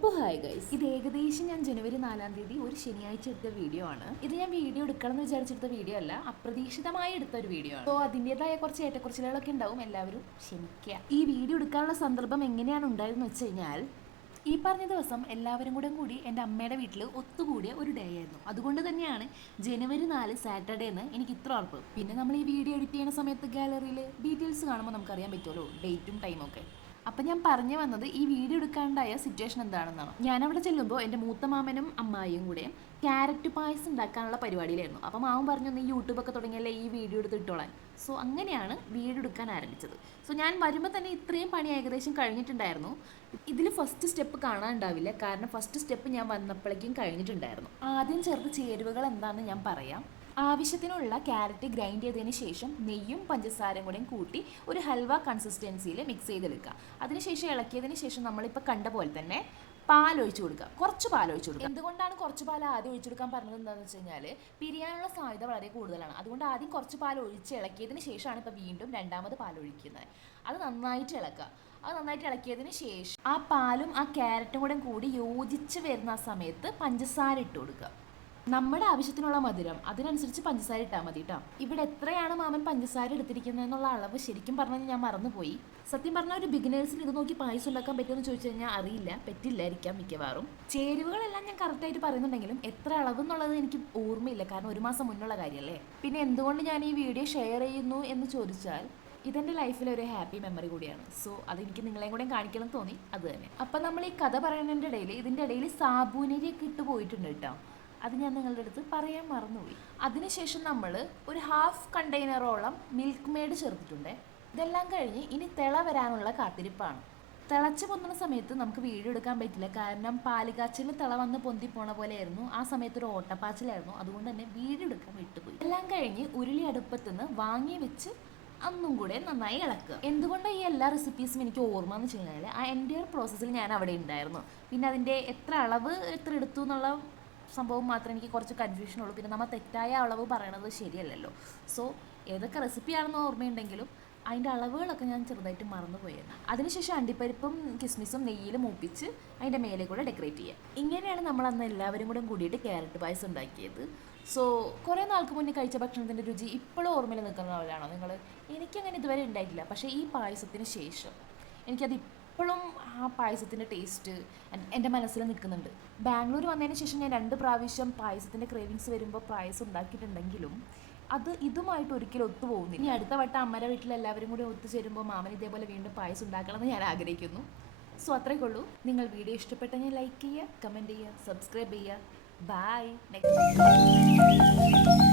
അപ്പോൾ hi guys, ഇത് ഏകദേശം ഞാൻ ജനുവരി 4-ാം തീയതി ഒരു ശനിയാഴ്ച എടുത്ത വീഡിയോ ആണ്. ഇത് ഞാൻ വീഡിയോ എടുക്കണം എന്ന് വിചാരിച്ചെടുത്ത വീഡിയോ അല്ല, അപ്രതീക്ഷിതമായി എടുത്ത ഒരു വീഡിയോ ആണ്. അപ്പോൾ അതിൻ്റെതായ കുറച്ച് ഏറ്റക്കുറച്ചിലുകളൊക്കെ ഉണ്ടാവും, എല്ലാവരും ക്ഷമിക്കുക. ഈ വീഡിയോ എടുക്കാനുള്ള സന്ദർഭം എങ്ങനെയാണ് ഉണ്ടായതെന്ന് വെച്ച് കഴിഞ്ഞാൽ, ഈ പറഞ്ഞ ദിവസം എല്ലാവരും കൂടി എൻ്റെ അമ്മയുടെ വീട്ടിൽ ഒത്തുകൂടിയ ഒരു ഡേ ആയിരുന്നു. അതുകൊണ്ട് തന്നെയാണ് ജനുവരി 4 സാറ്റർഡേ എന്ന് എനിക്ക് ഇത്ര ഉറപ്പ്. പിന്നെ നമ്മൾ ഈ വീഡിയോ എഡിറ്റ് ചെയ്യുന്ന സമയത്ത് ഗാലറിയിൽ ഡീറ്റെയിൽസ് കാണുമ്പോൾ നമുക്കറിയാൻ പറ്റുമല്ലോ, ഡേറ്റും ടൈമും ഒക്കെ. അപ്പം ഞാൻ പറഞ്ഞു വന്നത് ഈ വീഡിയോ എടുക്കാണ്ടായ സിറ്റുവേഷൻ എന്താണെന്നാണ്. ഞാനവിടെ ചെല്ലുമ്പോൾ എൻ്റെ മൂത്ത മാമനും അമ്മായിയും കൂടെ ക്യാരറ്റ് പായസം ഉണ്ടാക്കാനുള്ള പരിപാടിയിലായിരുന്നു. അപ്പം മാമൻ പറഞ്ഞു, നീ യൂട്യൂബൊക്കെ തുടങ്ങിയല്ലേ ഈ വീഡിയോ എടുത്ത് ഇട്ടോളാൻ. സോ അങ്ങനെയാണ് വീഡിയോ എടുക്കാൻ ആരംഭിച്ചത്. സോ ഞാൻ വരുമ്പോൾ തന്നെ ഇത്രയും പണി ഏകദേശം കഴിഞ്ഞിട്ടുണ്ടായിരുന്നു. ഇതിൽ ഫസ്റ്റ് സ്റ്റെപ്പ് കാണാനുണ്ടാവില്ല, കാരണം ഫസ്റ്റ് സ്റ്റെപ്പ് ഞാൻ വന്നപ്പോഴേക്കും കഴിഞ്ഞിട്ടുണ്ടായിരുന്നു. ആദ്യം ചെറുത് ചേരുവകൾ എന്താണെന്ന് ഞാൻ പറയാം. ആവശ്യത്തിനുള്ള ക്യാരറ്റ് ഗ്രൈൻഡ് ചെയ്തതിന് ശേഷം നെയ്യും പഞ്ചസാരയും കൂടെയും കൂട്ടി ഒരു ഹൽവ കൺസിസ്റ്റൻസിയിൽ മിക്സ് ചെയ്തെടുക്കുക. അതിനുശേഷം ഇളക്കിയതിന് ശേഷം നമ്മളിപ്പോൾ കണ്ട പോലെ തന്നെ പാൽ ഒഴിച്ചു കൊടുക്കുക, കുറച്ച് പാൽ ഒഴിച്ചു കൊടുക്കുക. എന്തുകൊണ്ടാണ് കുറച്ച് പാൽ ആദ്യം ഒഴിച്ചു കൊടുക്കാൻ പറഞ്ഞത് എന്താണെന്ന് വെച്ച് കഴിഞ്ഞാൽ, പിരിയാനുള്ള സാധ്യത വളരെ കൂടുതലാണ്. അതുകൊണ്ട് ആദ്യം കുറച്ച് പാൽ ഒഴിച്ച് ഇളക്കിയതിന് ശേഷമാണ് ഇപ്പോൾ വീണ്ടും രണ്ടാമത് പാൽ ഒഴിക്കുന്നത്. അത് നന്നായിട്ട് ഇളക്കുക. അത് നന്നായിട്ട് ഇളക്കിയതിന് ശേഷം ആ പാലും ആ ക്യാരറ്റും കൂടി യോജിച്ച് വരുന്ന ആ സമയത്ത് പഞ്ചസാര ഇട്ട് കൊടുക്കുക. നമ്മുടെ ആവശ്യത്തിനുള്ള മധുരം അതിനനുസരിച്ച് പഞ്ചസാര ഇട്ടാൽ മതി കേട്ടോ. ഇവിടെ എത്രയാണ് മാമൻ പഞ്ചസാര എടുത്തിരിക്കുന്നത് എന്നുള്ള അളവ് ശരിക്കും പറഞ്ഞാൽ ഞാൻ മറന്നുപോയി. സത്യം പറഞ്ഞാൽ ഒരു ബിഗിനേഴ്സിന് ഇത് നോക്കി പായസം ഉണ്ടാക്കാൻ പറ്റുമെന്ന് ചോദിച്ചു കഴിഞ്ഞാൽ അറിയില്ല, പറ്റില്ലായിരിക്കാം മിക്കവാറും. ചേരുവകളെല്ലാം ഞാൻ കറക്റ്റായിട്ട് പറയുന്നുണ്ടെങ്കിലും എത്ര അളവ് എന്നുള്ളത് എനിക്ക് ഓർമ്മയില്ല, കാരണം ഒരു മാസം മുന്നുള്ള കാര്യമല്ലേ. പിന്നെ എന്തുകൊണ്ട് ഞാൻ ഈ വീഡിയോ ഷെയർ ചെയ്യുന്നു എന്ന് ചോദിച്ചാൽ, ഇതെൻ്റെ ലൈഫിലെ ഒരു ഹാപ്പി മെമ്മറി കൂടിയാണ്. സോ അതെനിക്ക് നിങ്ങളെയും കൂടെ കാണിക്കണം തോന്നി, അത് തന്നെ. അപ്പം നമ്മൾ ഈ കഥ പറയുന്നതിൻ്റെ ഇടയിൽ ഇതിൻ്റെ ഇടയിൽ സാബൂനരിയൊക്കെ ഇട്ട് പോയിട്ടുണ്ട് കേട്ടോ. അത് ഞാൻ നിങ്ങളുടെ അടുത്ത് പറയാൻ മറന്നുപോയി. അതിനുശേഷം നമ്മൾ ഒരു ഹാഫ് കണ്ടെയ്നറോളം മിൽക്ക് മെയ്ഡ് ചേർത്തിട്ടുണ്ട്. ഇതെല്ലാം കഴിഞ്ഞ് ഇനി തിള വരാനുള്ള കാത്തിരിപ്പാണ്. തിളച്ച് പൊന്നുന്ന സമയത്ത് നമുക്ക് വീഡിയോ എടുക്കാൻ പറ്റില്ല, കാരണം പാലുകാച്ചിൽ തിള വന്ന് പൊന്തി പോണ പോലെയായിരുന്നു. ആ സമയത്ത് ഒരു ഓട്ടപ്പാച്ചിലായിരുന്നു, അതുകൊണ്ട് തന്നെ വീഡിയോ എടുക്കാൻ വിട്ടുപോയി. എല്ലാം കഴിഞ്ഞ് ഉരുളി അടുപ്പത്തുനിന്ന് വാങ്ങി വെച്ച് അന്നും കൂടെ നന്നായി ഇളക്കുക. എന്തുകൊണ്ടാണ് ഈ എല്ലാ റെസിപ്പീസും എനിക്ക് ഓർമ്മ എന്ന് വെച്ച് കഴിഞ്ഞാൽ, ആ എൻ്റെയർ പ്രോസസ്സിൽ ഞാൻ അവിടെ ഉണ്ടായിരുന്നു. പിന്നെ അതിൻ്റെ എത്ര അളവ് എത്ര എടുത്തു എന്നുള്ള സംഭവം മാത്രമേ എനിക്ക് കുറച്ച് കൺഫ്യൂഷനുള്ളൂ. പിന്നെ നമ്മൾ തെറ്റായ അളവ് പറയണത് ശരിയല്ലല്ലോ. സോ ഏതൊക്കെ റെസിപ്പിയാണെന്ന് ഓർമ്മയുണ്ടെങ്കിലും അതിൻ്റെ അളവുകളൊക്കെ ഞാൻ ചെറുതായിട്ട് മറന്നുപോയിരുന്നു. അതിനുശേഷം അണ്ടിപ്പരിപ്പും കിസ്മിസും നെയ്യിൽ മൂപ്പിച്ച് അതിൻ്റെ മേലെ കൂടെ ഡെക്കറേറ്റ് ചെയ്യുക. ഇങ്ങനെയാണ് നമ്മൾ അന്ന് എല്ലാവരും കൂടെ കൂടിയിട്ട് ക്യാരറ്റ് പായസം ഉണ്ടാക്കിയത്. സോ കുറേ നാൾക്ക് മുന്നേ കഴിച്ച ഭക്ഷണത്തിൻ്റെ രുചി ഇപ്പോഴും ഓർമ്മയിൽ നിൽക്കുന്നവരാണോ നിങ്ങൾ? എനിക്കങ്ങനെ ഇതുവരെ ഉണ്ടായിട്ടില്ല. പക്ഷേ ഈ പായസത്തിന് ശേഷം എനിക്കത് ഇപ്പോഴും ആ പായസത്തിൻ്റെ ടേസ്റ്റ് എൻ്റെ മനസ്സിൽ നിൽക്കുന്നുണ്ട്. ബാംഗ്ലൂർ വന്നതിന് ശേഷം ഞാൻ 2 പ്രാവശ്യം പായസത്തിൻ്റെ ക്രേവിങ്സ് വരുമ്പോൾ പായസം ഉണ്ടാക്കിയിട്ടുണ്ടെങ്കിലും അത് ഇതുമായിട്ട് ഒരിക്കലും ഒത്തുപോകുന്നില്ല. ഇനി അടുത്ത വട്ടം അമ്മയുടെ വീട്ടിൽ എല്ലാവരും കൂടി ഒത്തുചേരുമ്പോൾ മാമൻ ഇതേപോലെ വീണ്ടും പായസം ഉണ്ടാക്കണമെന്ന് ഞാൻ ആഗ്രഹിക്കുന്നു. സോ അത്രയേ ഉള്ളൂ. നിങ്ങൾ വീഡിയോ ഇഷ്ടപ്പെട്ടെങ്കിൽ ലൈക്ക് ചെയ്യുക, കമൻറ്റ് ചെയ്യുക, സബ്സ്ക്രൈബ് ചെയ്യുക. ബൈ. നെക്സ്റ്റ്